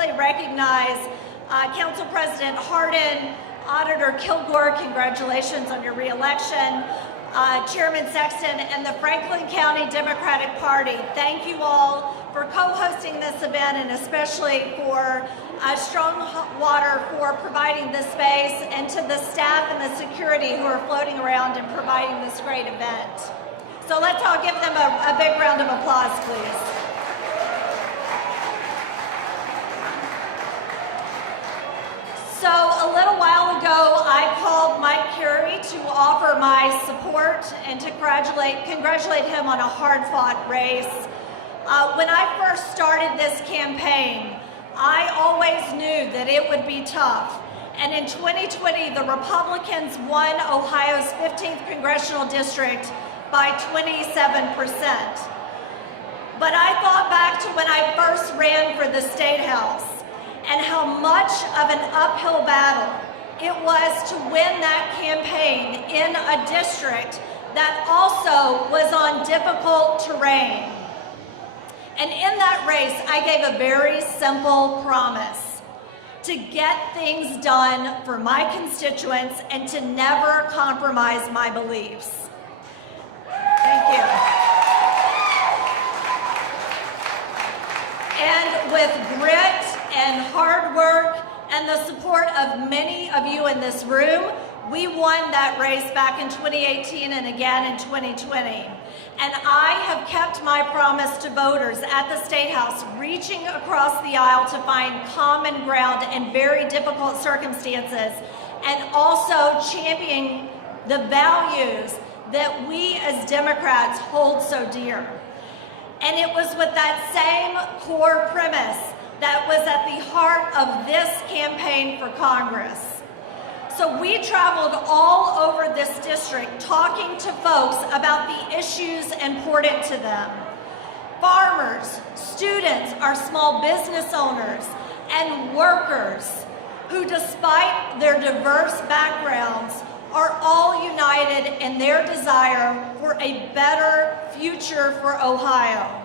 quickly recognize Council President Hardin, Auditor Kilgore, congratulations on your re-election, Chairman Sexton, and the Franklin County Democratic Party. Thank you all for co-hosting this event, and especially for Strong Water for providing this space, and to the staff and the security who are floating around and providing this great event. So let's all give them a big round of applause, please. So a little while ago, I called Mike Carey to offer my support and to congratulate him on a hard-fought race. When I first started this campaign, I always knew that it would be tough. And in 2020, the Republicans won Ohio's 15th Congressional District by 27%. But I thought back to when I first ran for the State House and how much of an uphill battle it was to win that campaign in a district that also was on difficult terrain. And in that race, I gave a very simple promise: to get things done for my constituents and to never compromise my beliefs. Thank you. And with grit and hard work and the support of many of you in this room, we won that race back in 2018 and again in 2020. And I have kept my promise to voters at the State House, reaching across the aisle to find common ground in very difficult circumstances, and also championing the values that we as Democrats hold so dear. And it was with that same core premise that was at the heart of this campaign for Congress. So we traveled all over this district talking to folks about the issues important to them. Farmers, students, our small business owners, and workers who, despite their diverse backgrounds, are all united in their desire for a better future for Ohio.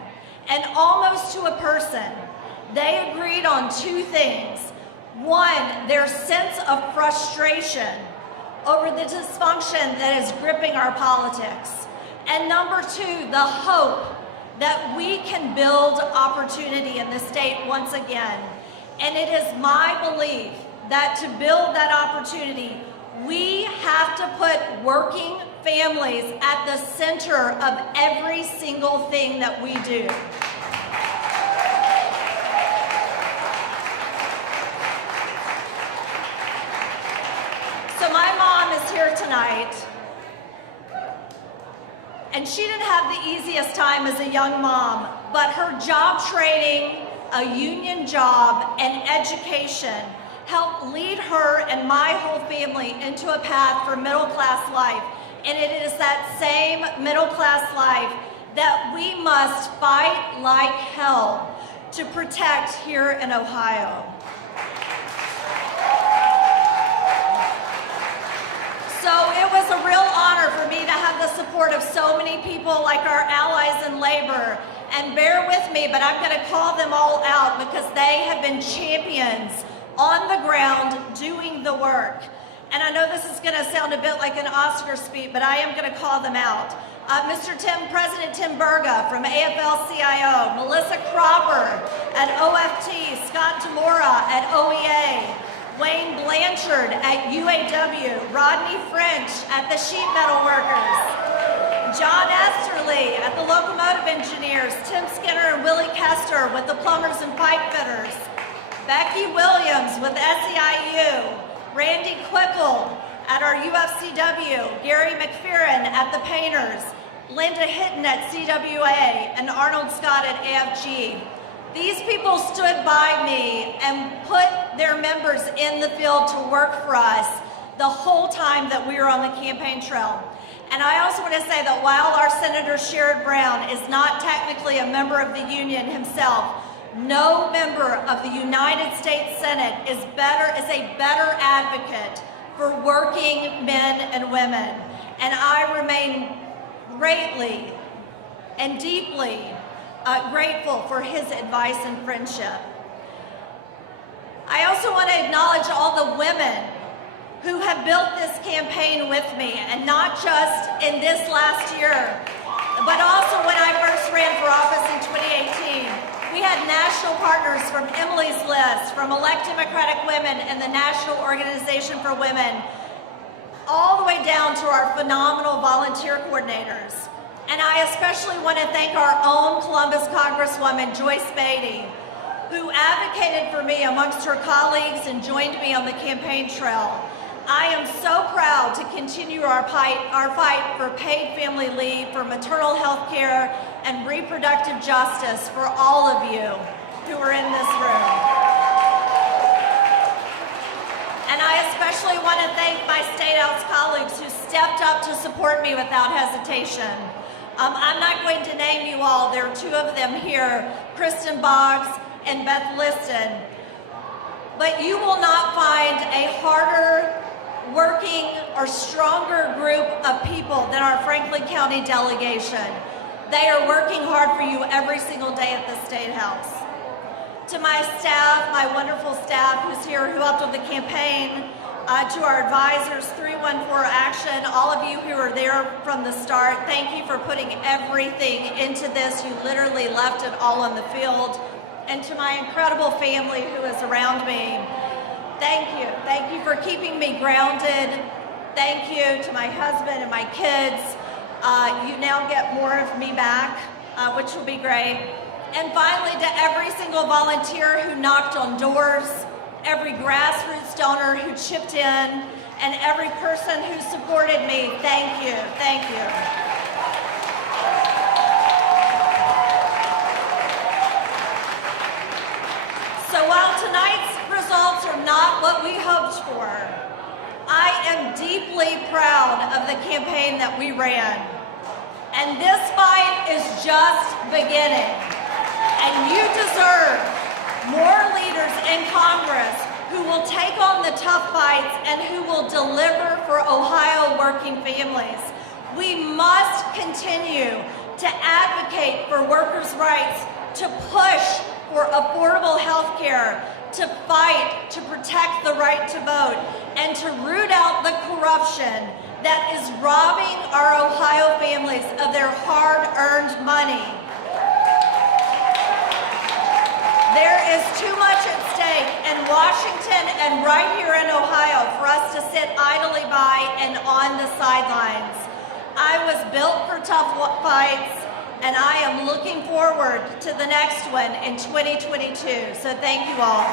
And almost to a person, they agreed on two things. One, their sense of frustration over the dysfunction that is gripping our politics. And number two, the hope that we can build opportunity in the state once again. And it is my belief that to build that opportunity, we have to put working families at the center of every single thing that we do. So my mom is here tonight, and she didn't have the easiest time as a young mom, but her job training, a union job, and education helped lead her and my whole family into a path for middle-class life. And it is that same middle-class life that we must fight like hell to protect here in Ohio. So it was a real honor for me to have the support of so many people like our allies in labor. And bear with me, but I'm going to call them all out because they have been champions on the ground doing the work. And I know this is going to sound a bit like an Oscar speech, but I am going to call them out. President Tim Berga from AFL-CIO, Melissa Cropper at OFT, Scott Tamora at OEA, Wayne Blanchard at UAW, Rodney French at the Sheet Metal Workers, John Esterly at the Locomotive Engineers, Tim Skinner and Willie Kester with the Plumbers and Pipe Fitters, Becky Williams with SEIU, Randy Quickle at our UFCW, Gary McFerrin at the Painters, Linda Hitton at CWA, and Arnold Scott at AFG. These people stood by me and put their members in the field to work for us the whole time that we were on the campaign trail. And I also want to say that while our Senator Sherrod Brown is not technically a member of the union himself, no member of the United States Senate is a better advocate for working men and women. And I remain greatly and deeply grateful for his advice and friendship. I also want to acknowledge all the women who have built this campaign with me, and not just in this last year, but also when I first ran for office in 2018. We had national partners from Emily's List, from Elect Democratic Women and the National Organization for Women, all the way down to our phenomenal volunteer coordinators. And I especially want to thank our own Columbus Congresswoman, Joyce Beatty, who advocated for me amongst her colleagues and joined me on the campaign trail. I am so proud to continue our fight for paid family leave, for maternal health care, and reproductive justice for all of you who are in this room. And I especially want to thank my State House colleagues who stepped up to support me without hesitation. I'm not going to name you all. There are two of them here, Kristen Boggs and Beth Liston. But you will not find a harder working or stronger group of people than our Franklin County delegation. They are working hard for you every single day at the State House. To my staff, my wonderful staff who's here, who helped with the campaign, to our advisors, 314 Action, all of you who are there from the start, thank you for putting everything into this. You literally left it all on the field. And to my incredible family who is around me, thank you. Thank you for keeping me grounded. Thank you to my husband and my kids. You now get more of me back, which will be great. And finally, to every single volunteer who knocked on doors, every grassroots donor who chipped in, and every person who supported me, thank you, thank you. So while tonight's results are not what we hoped for, I am deeply proud of the campaign that we ran. And this fight is just beginning. And you deserve more leaders in Congress who will take on the tough fights and who will deliver for Ohio working families. We must continue to advocate for workers' rights, to push for affordable health care, to fight to protect the right to vote, and to root out the corruption that is robbing our Ohio families of their hard-earned money. There is too much at stake in Washington and right here in Ohio for us to sit idly by and on the sidelines. I was built for tough fights, and I am looking forward to the next one in 2022. So thank you all.